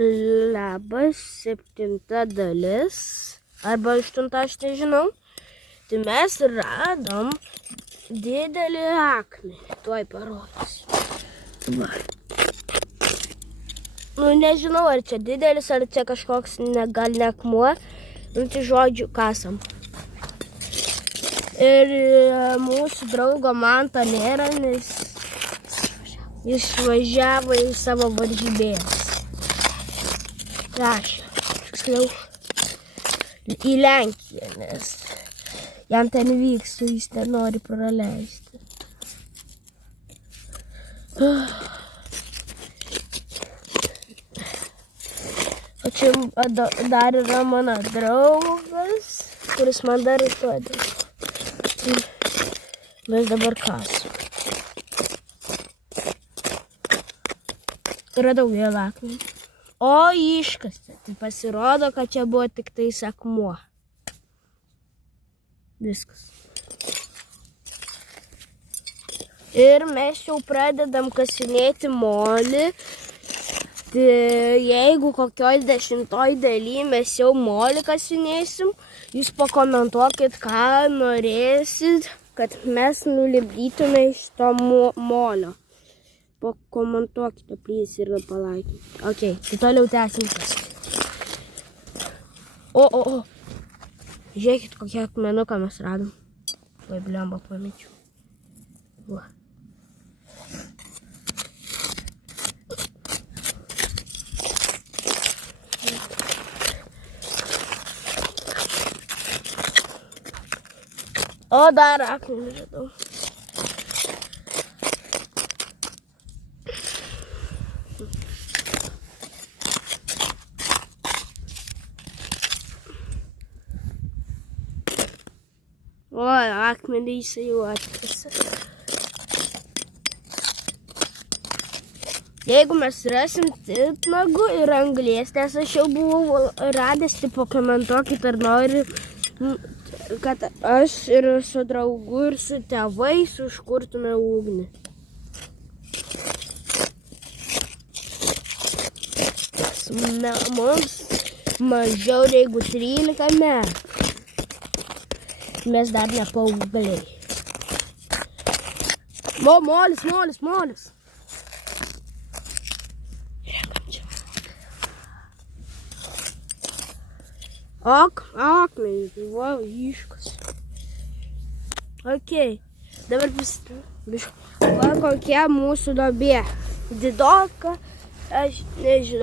Labas, 7 dalis, arba 8, aš nežinau. Tai mes radom didelį akmenį. Tuoj parodysiu. Va. Nu, nežinau, ar čia didelis, ar čia kažkoks gal ne akmuo. Nu, tai žodžiu, kasam. Ir mūsų draugo Manto nėra, nes išvažiavo į savo varžybėles. Rašė, tiksliau, į Lenkiją, nes jam ten vyksta, jis ten nori praleisti. O čia dar yra mano draugas, kuris man dar padeda. Mes dabar kasom. Radau vėl akmenį. O iškasta. Tai pasirodo, kad čia buvo tik tais akmuo. Viskas. Ir mes jau pradedam kasinėti molį. Tai jeigu kokioj 10 daly mes jau molį kasinėsim, jūs pakomentuokit, ką norėsit, kad mes nulipdytume iš to molio. Pakomentuokite, please, ir palaikykite. Ok, tai toliau tęsim kas. O. Žiūrėkit, kokią akmenuką mes radom. Tuoj blemba pamečiau. Va. O, dar akmenį radau. O, akmenį jisai jau atkasa. Jeigu mes rasim titnagų ir anglies, nes aš jau buvau radęs, tai pakomentuokit, ar nori, kad aš ir su draugu ir su tėvais užkurtume ugnį. Mums mažiau negu 13 metų. Mes dar ne paaugliai. Molis. Akmenys, va, iškas. Ok, dabar va kokia mūsų duobė. Didoka, aš nežinau.